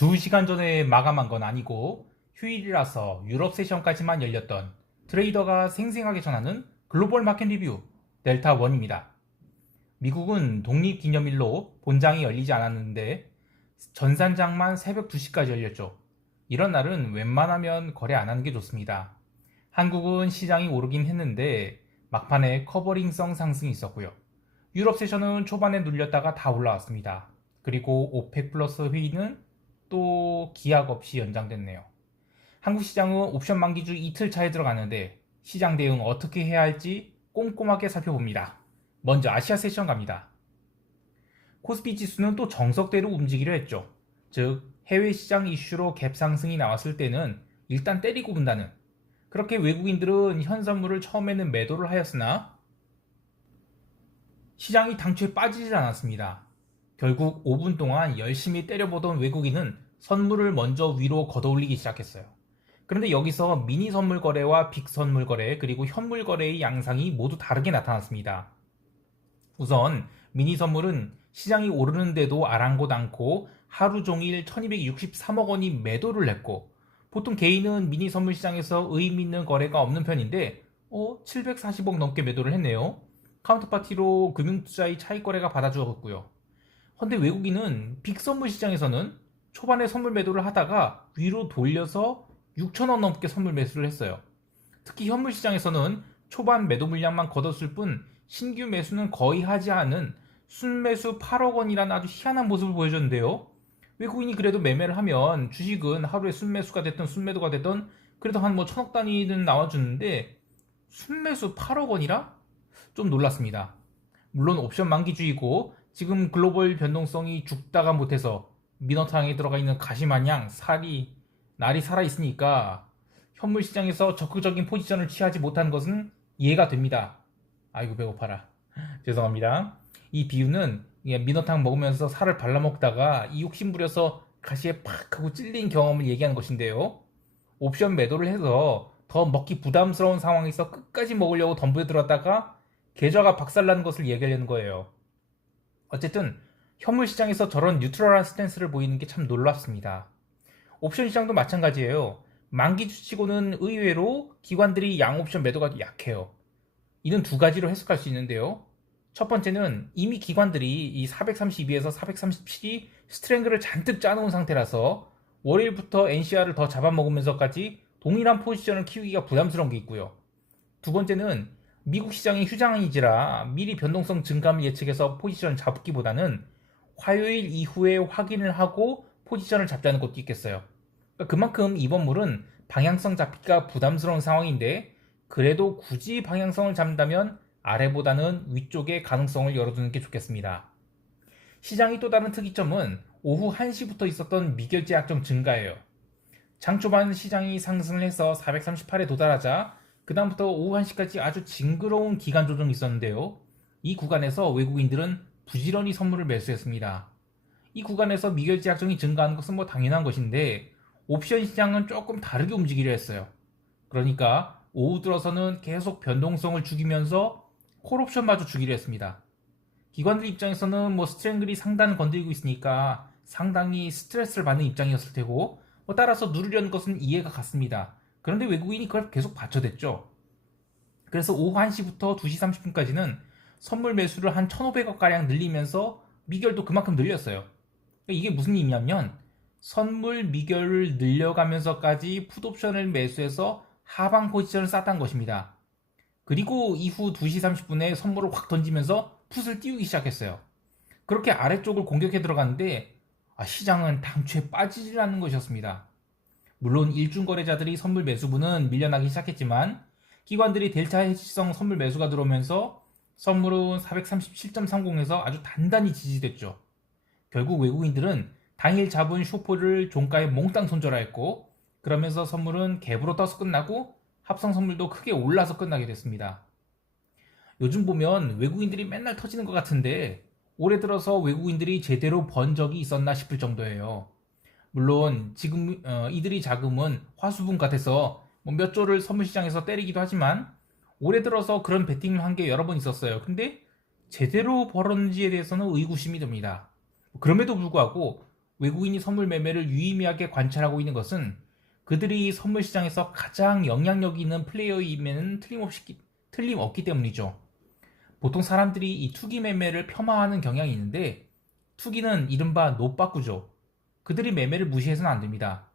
2시간 전에 마감한 건 아니고 휴일이라서 유럽 세션까지만 열렸던 트레이더가 생생하게 전하는 글로벌 마켓 리뷰 델타1입니다. 미국은 독립기념일로 본장이 열리지 않았는데 전산장만 새벽 2시까지 열렸죠. 이런 날은 웬만하면 거래 안 하는 게 좋습니다. 한국은 시장이 오르긴 했는데 막판에 커버링성 상승이 있었고요. 유럽 세션은 초반에 눌렸다가 다 올라왔습니다. 그리고 오펙 플러스 회의는 또 기약 없이 연장됐네요. 한국 시장은 옵션 만기주 이틀 차에 들어가는데 시장 대응 어떻게 해야 할지 꼼꼼하게 살펴봅니다. 먼저 아시아 세션 갑니다. 코스피 지수는 또 정석대로 움직이려 했죠. 즉 해외 시장 이슈로 갭 상승이 나왔을 때는 일단 때리고 분다는, 그렇게 외국인들은 현 선물을 처음에는 매도를 하였으나 시장이 당초에 빠지질 않았습니다. 결국 5분 동안 열심히 때려보던 외국인은 선물을 먼저 위로 걷어올리기 시작했어요. 그런데 여기서 미니 선물 거래와 빅 선물 거래 그리고 현물 거래의 양상이 모두 다르게 나타났습니다. 우선 미니 선물은 시장이 오르는데도 아랑곳 않고 하루 종일 1263억 원이 매도를 했고, 보통 개인은 미니 선물 시장에서 의미 있는 거래가 없는 편인데 740억 넘게 매도를 했네요. 카운터파티로 금융투자의 차익 거래가 받아주었고요. 헌데 외국인은 빅 선물 시장에서는 초반에 선물 매도를 하다가 위로 돌려서 6천억 넘게 선물 매수를 했어요. 특히 현물 시장에서는 초반 매도 물량만 걷었을 뿐 신규 매수는 거의 하지 않은 순매수 8억 원이라는 아주 희한한 모습을 보여줬는데요. 외국인이 그래도 매매를 하면 주식은 하루에 순매수가 됐든 순매도가 됐든 그래도 한 천억 단위는 나와주는데 순매수 8억 원이라 좀 놀랐습니다. 물론 옵션 만기주의고 지금 글로벌 변동성이 죽다가 못해서 미너탕에 들어가 있는 가시마냥 날이 살아있으니까 현물 시장에서 적극적인 포지션을 취하지 못한 것은 이해가 됩니다. 아이고 배고파라. 죄송합니다. 이 비유는 미너탕 먹으면서 살을 발라먹다가 이 욕심 부려서 가시에 팍 하고 찔린 경험을 얘기하는 것인데요. 옵션 매도를 해서 더 먹기 부담스러운 상황에서 끝까지 먹으려고 덤벼들었다가 계좌가 박살나는 것을 얘기하려는 거예요. 어쨌든 현물 시장에서 저런 뉴트럴한 스탠스를 보이는 게 참 놀랍습니다. 옵션 시장도 마찬가지예요. 만기주치고는 의외로 기관들이 양옵션 매도가 약해요. 이는 두 가지로 해석할 수 있는데요. 첫 번째는 이미 기관들이 이 432에서 437이 스트렝글을 잔뜩 짜놓은 상태라서 월요일부터 NCR을 더 잡아먹으면서까지 동일한 포지션을 키우기가 부담스러운 게 있고요. 두 번째는 미국 시장이 휴장이지라 미리 변동성 증감을 예측해서 포지션을 잡기보다는 화요일 이후에 확인을 하고 포지션을 잡자는 것도 있겠어요. 그만큼 이번 물은 방향성 잡기가 부담스러운 상황인데, 그래도 굳이 방향성을 잡는다면 아래보다는 위쪽에 가능성을 열어두는 게 좋겠습니다. 시장이 또 다른 특이점은 오후 1시부터 있었던 미결제 약정 증가예요. 장 초반 시장이 상승을 해서 438에 도달하자 그 다음부터 오후 1시까지 아주 징그러운 기간 조정이 있었는데요. 이 구간에서 외국인들은 부지런히 선물을 매수했습니다. 이 구간에서 미결제 약정이 증가하는 것은 당연한 것인데 옵션 시장은 조금 다르게 움직이려 했어요. 그러니까 오후 들어서는 계속 변동성을 죽이면서 콜옵션마저 주기로 했습니다. 기관들 입장에서는 스트렝글이 상단을 건드리고 있으니까 상당히 스트레스를 받는 입장이었을 테고 따라서 누르려는 것은 이해가 갔습니다. 그런데 외국인이 그걸 계속 받쳐댔죠. 그래서 오후 1시부터 2시 30분까지는 선물 매수를 한 1,500억가량 늘리면서 미결도 그만큼 늘렸어요. 이게 무슨 의미냐면 선물 미결을 늘려가면서까지 풋옵션을 매수해서 하방 포지션을 쌓았다는 것입니다. 그리고 이후 2시 30분에 선물을 확 던지면서 풋을 띄우기 시작했어요. 그렇게 아래쪽을 공격해 들어갔는데 시장은 당초에 빠지질 않는 것이었습니다. 물론 일중거래자들이 선물 매수분은 밀려나기 시작했지만 기관들이 델타 해지성 선물 매수가 들어오면서 선물은 437.30에서 아주 단단히 지지됐죠. 결국 외국인들은 당일 잡은 쇼포를 종가에 몽땅 손절하였고, 그러면서 선물은 갭으로 떠서 끝나고 합성 선물도 크게 올라서 끝나게 됐습니다. 요즘 보면 외국인들이 맨날 터지는 것 같은데 올해 들어서 외국인들이 제대로 번 적이 있었나 싶을 정도예요. 물론 지금 이들이 자금은 화수분 같아서 몇 조를 선물시장에서 때리기도 하지만 올해 들어서 그런 베팅을 한 게 여러 번 있었어요. 근데 제대로 벌었는지에 대해서는 의구심이 듭니다. 그럼에도 불구하고 외국인이 선물 매매를 유의미하게 관찰하고 있는 것은 그들이 선물 시장에서 가장 영향력 있는 플레이어임에는 틀림없기 때문이죠. 보통 사람들이 이 투기 매매를 폄하하는 경향이 있는데 투기는 이른바 노빠꾸죠. 그들이 매매를 무시해서는 안 됩니다.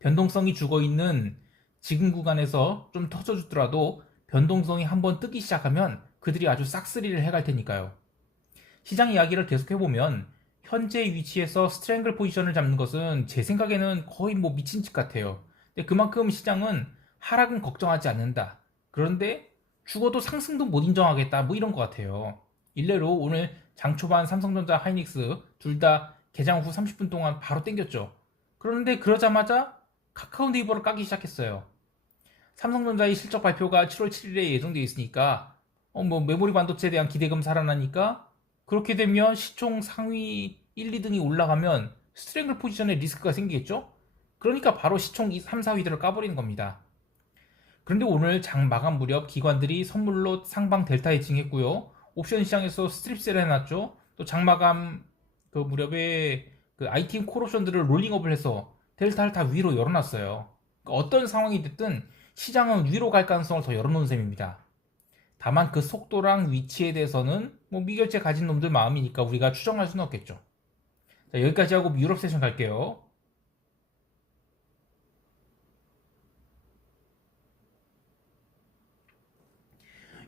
변동성이 죽어있는 지금 구간에서 좀 터져주더라도 변동성이 한번 뜨기 시작하면 그들이 아주 싹쓸이를 해갈 테니까요. 시장 이야기를 계속해보면 현재 위치에서 스트랭글 포지션을 잡는 것은 제 생각에는 거의 뭐 미친 짓 같아요. 근데 그만큼 시장은 하락은 걱정하지 않는다. 그런데 죽어도 상승도 못 인정하겠다. 뭐 이런 것 같아요. 일례로 오늘 장 초반 삼성전자, 하이닉스 둘 다 개장 후 30분 동안 바로 땡겼죠. 그런데 그러자마자 카카오 네이버를 까기 시작했어요. 삼성전자의 실적 발표가 7월 7일에 예정되어 있으니까 뭐 메모리 반도체에 대한 기대감 살아나니까 그렇게 되면 시총 상위 1, 2등이 올라가면 스트랭글 포지션에 리스크가 생기겠죠? 그러니까 바로 시총 3, 4위들을 까버리는 겁니다. 그런데 오늘 장 마감 무렵 기관들이 선물로 상방 델타 해칭했고요. 옵션 시장에서 스트립셀을 해놨죠. 또 장 마감 그 무렵에 그 ITM 콜옵션들을 롤링업을 해서 델타를 다 위로 열어놨어요. 그러니까 어떤 상황이 됐든 시장은 위로 갈 가능성을 더 열어놓은 셈입니다. 다만 그 속도랑 위치에 대해서는 뭐 미결제 가진 놈들 마음이니까 우리가 추정할 수는 없겠죠. 자, 여기까지 하고 유럽 세션 갈게요.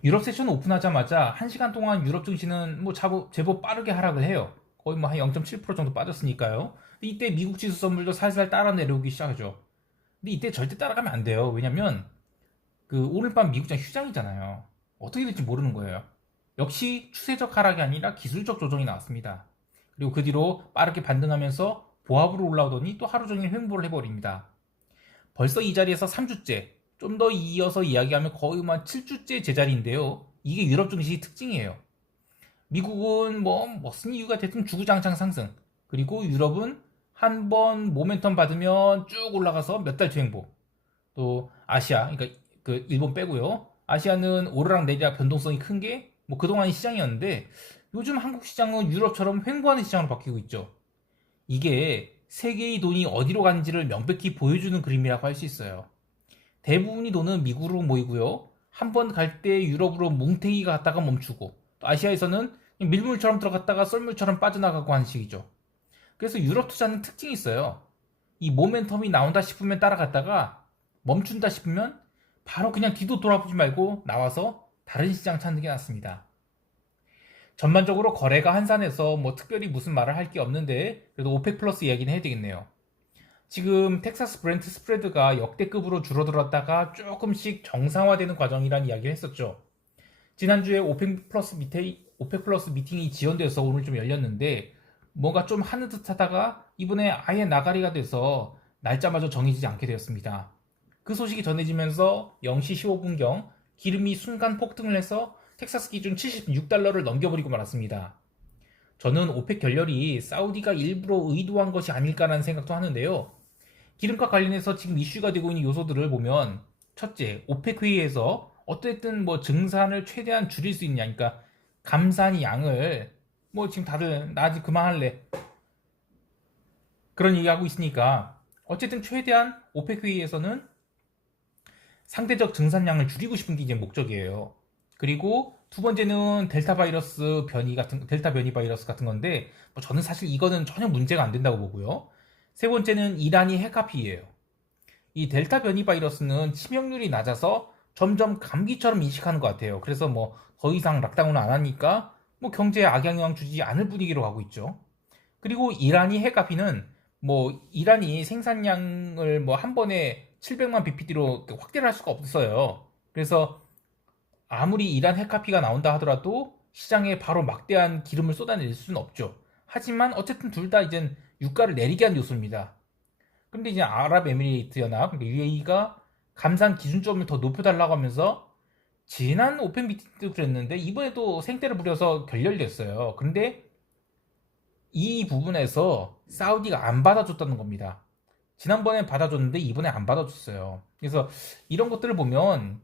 유럽 세션 오픈하자마자 1시간 동안 유럽 증시는 뭐 제법 빠르게 하락을 해요. 거의 뭐 한 0.7% 정도 빠졌으니까요. 이때 미국 지수 선물도 살살 따라 내려오기 시작하죠. 근데 이때 절대 따라가면 안 돼요. 왜냐면 그 오늘 밤 미국장 휴장이잖아요. 어떻게 될지 모르는 거예요. 역시 추세적 하락이 아니라 기술적 조정이 나왔습니다. 그리고 그 뒤로 빠르게 반등하면서 보합으로 올라오더니 또 하루 종일 횡보를 해버립니다. 벌써 이 자리에서 3주째, 좀 더 이어서 이야기하면 거의 만 7주째 제자리인데요. 이게 유럽 증시 특징이에요. 미국은 뭐 무슨 이유가 됐든 주구장창 상승. 그리고 유럽은 한번 모멘텀 받으면 쭉 올라가서 몇 달째 횡보. 또 아시아, 그러니까 그 일본 빼고요. 아시아는 오르락 내리락 변동성이 큰 게 뭐 그동안의 시장이었는데 요즘 한국 시장은 유럽처럼 횡보하는 시장으로 바뀌고 있죠. 이게 세계의 돈이 어디로 가는지를 명백히 보여주는 그림이라고 할 수 있어요. 대부분이 돈은 미국으로 모이고요. 한 번 갈 때 유럽으로 뭉탱이가 갔다가 멈추고 또 아시아에서는 밀물처럼 들어갔다가 썰물처럼 빠져나가고 하는 식이죠. 그래서 유럽 투자는 특징이 있어요. 이 모멘텀이 나온다 싶으면 따라갔다가 멈춘다 싶으면 바로 그냥 뒤도 돌아보지 말고 나와서 다른 시장 찾는 게 낫습니다. 전반적으로 거래가 한산해서 뭐 특별히 무슨 말을 할 게 없는데 그래도 오펙 플러스 이야기는 해야 되겠네요. 지금 텍사스 브렌트 스프레드가 역대급으로 줄어들었다가 조금씩 정상화되는 과정이라는 이야기를 했었죠. 지난주에 오펙 플러스 미팅이 지연돼서 오늘 좀 열렸는데 뭔가 좀 하는 듯 하다가 이번에 아예 나가리가 돼서 날짜마저 정해지지 않게 되었습니다. 그 소식이 전해지면서 0시 15분경 기름이 순간 폭등을 해서 텍사스 기준 76달러를 넘겨버리고 말았습니다. 저는 오펙 결렬이 사우디가 일부러 의도한 것이 아닐까라는 생각도 하는데요. 기름과 관련해서 지금 이슈가 되고 있는 요소들을 보면 첫째, 오펙 회의에서 어쨌든 뭐 증산을 최대한 줄일 수 있냐, 그러니까 감산 양을 뭐 지금 다들 나 아직 그만할래 그런 얘기하고 있으니까 어쨌든 최대한 오펙 회의에서는 상대적 증산량을 줄이고 싶은 게 이제 목적이에요. 그리고 두 번째는 델타 변이 바이러스 같은 건데 뭐 저는 사실 이거는 전혀 문제가 안 된다고 보고요. 세 번째는 이란이 핵화폐예요. 이 델타 변이 바이러스는 치명률이 낮아서 점점 감기처럼 인식하는 것 같아요. 그래서 뭐 더 이상 락다운을 안 하니까 뭐 경제에 악영향 주지 않을 분위기로 가고 있죠. 그리고 이란이 핵화폐는 뭐 이란이 생산량을 뭐 한 번에 700만 bpd로 확대를 할 수가 없어요. 그래서 아무리 이란 핵화폐가 나온다 하더라도 시장에 바로 막대한 기름을 쏟아낼 수는 없죠. 하지만 어쨌든 둘 다 이젠 유가를 내리게 한 요소입니다. 그런데 이제 아랍에미리트 연합, UAE가 감산 기준점을 더 높여달라고 하면서 지난 오펜 미팅 때도 그랬는데 이번에도 생떼를 부려서 결렬됐어요. 그런데 이 부분에서 사우디가 안 받아줬다는 겁니다. 지난번에 받아줬는데 이번에 안 받아줬어요. 그래서 이런 것들을 보면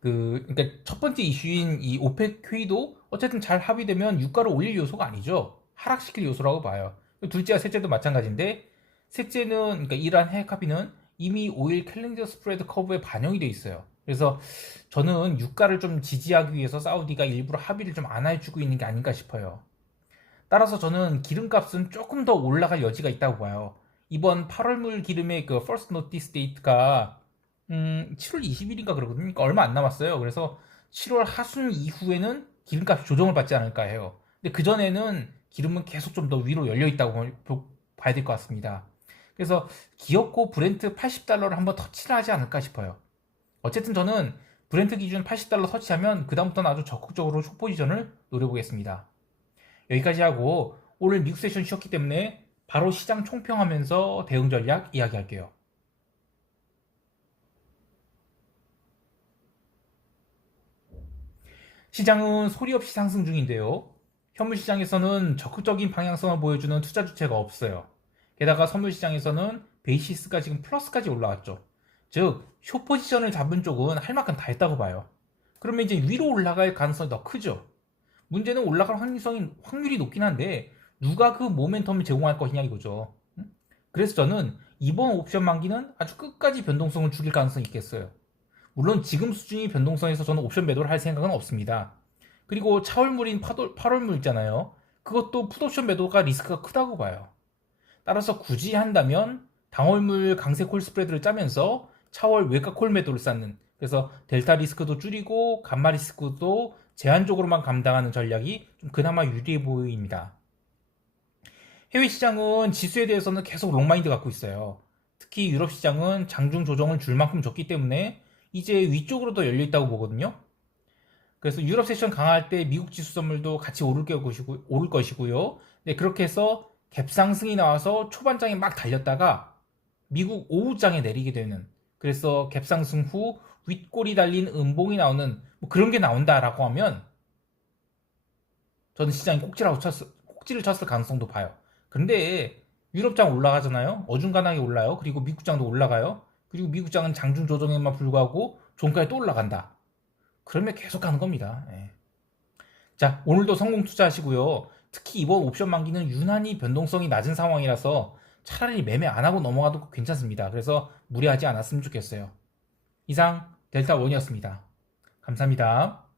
그러니까 첫 번째 이슈인 이 오펙 회의도 어쨌든 잘 합의되면 유가를 올릴 요소가 아니죠. 하락시킬 요소라고 봐요. 둘째와 셋째도 마찬가지인데, 셋째는, 그러니까 이러한 해액 합의는 이미 오일 캘린저 스프레드 커브에 반영이 돼 있어요. 그래서 저는 유가를 좀 지지하기 위해서 사우디가 일부러 합의를 좀 안 해주고 있는 게 아닌가 싶어요. 따라서 저는 기름값은 조금 더 올라갈 여지가 있다고 봐요. 이번 8월물 기름의 그 퍼스트 노티스 데이트가 7월 20일인가 그러거든요. 그러니까 얼마 안 남았어요. 그래서 7월 하순 이후에는 기름값이 조정을 받지 않을까 해요. 근데 그 전에는 기름은 계속 좀 더 위로 열려 있다고 봐야 될 것 같습니다. 그래서 기어코 브렌트 80달러를 한번 터치를 하지 않을까 싶어요. 어쨌든 저는 브렌트 기준 80달러 터치하면 그다음부터는 아주 적극적으로 숏포지션을 노려보겠습니다. 여기까지 하고 오늘 미국 세션 쉬었기 때문에 바로 시장 총평하면서 대응 전략 이야기할게요. 시장은 소리 없이 상승 중인데요. 현물 시장에서는 적극적인 방향성을 보여주는 투자 주체가 없어요. 게다가 선물 시장에서는 베이시스가 지금 플러스까지 올라왔죠. 즉, 숏 포지션을 잡은 쪽은 할 만큼 다 했다고 봐요. 그러면 이제 위로 올라갈 가능성이 더 크죠. 문제는 올라갈 확률이 높긴 한데 누가 그 모멘텀을 제공할 것이냐 이거죠. 그래서 저는 이번 옵션 만기는 아주 끝까지 변동성을 죽일 가능성이 있겠어요. 물론 지금 수준이 변동성에서 저는 옵션 매도를 할 생각은 없습니다. 그리고 차월물인 8월물 있잖아요. 그것도 풋옵션 매도가 리스크가 크다고 봐요. 따라서 굳이 한다면 당월물 강세 콜 스프레드를 짜면서 차월 외가 콜 매도를 쌓는, 그래서 델타 리스크도 줄이고 감마 리스크도 제한적으로만 감당하는 전략이 좀 그나마 유리해 보입니다. 해외 시장은 지수에 대해서는 계속 롱마인드 갖고 있어요. 특히 유럽 시장은 장중 조정을 줄 만큼 줬기 때문에 이제 위쪽으로 더 열려 있다고 보거든요. 그래서 유럽 세션 강화할 때 미국 지수 선물도 같이 오를 것이고요. 네, 그렇게 해서 갭상승이 나와서 초반장에 막 달렸다가 미국 오후장에 내리게 되는, 그래서 갭상승 후 윗골이 달린 음봉이 나오는 뭐 그런 게 나온다라고 하면 저는 시장이 꼭지를 쳤을 가능성도 봐요. 그런데 유럽장 올라가잖아요. 어중간하게 올라요. 그리고 미국장도 올라가요. 그리고 미국장은 장중 조정에만 불구하고 종가에 또 올라간다. 그러면 계속 가는 겁니다. 예. 자, 오늘도 성공 투자하시고요. 특히 이번 옵션 만기는 유난히 변동성이 낮은 상황이라서 차라리 매매 안 하고 넘어가도 괜찮습니다. 그래서 무리하지 않았으면 좋겠어요. 이상 델타원이었습니다. 감사합니다.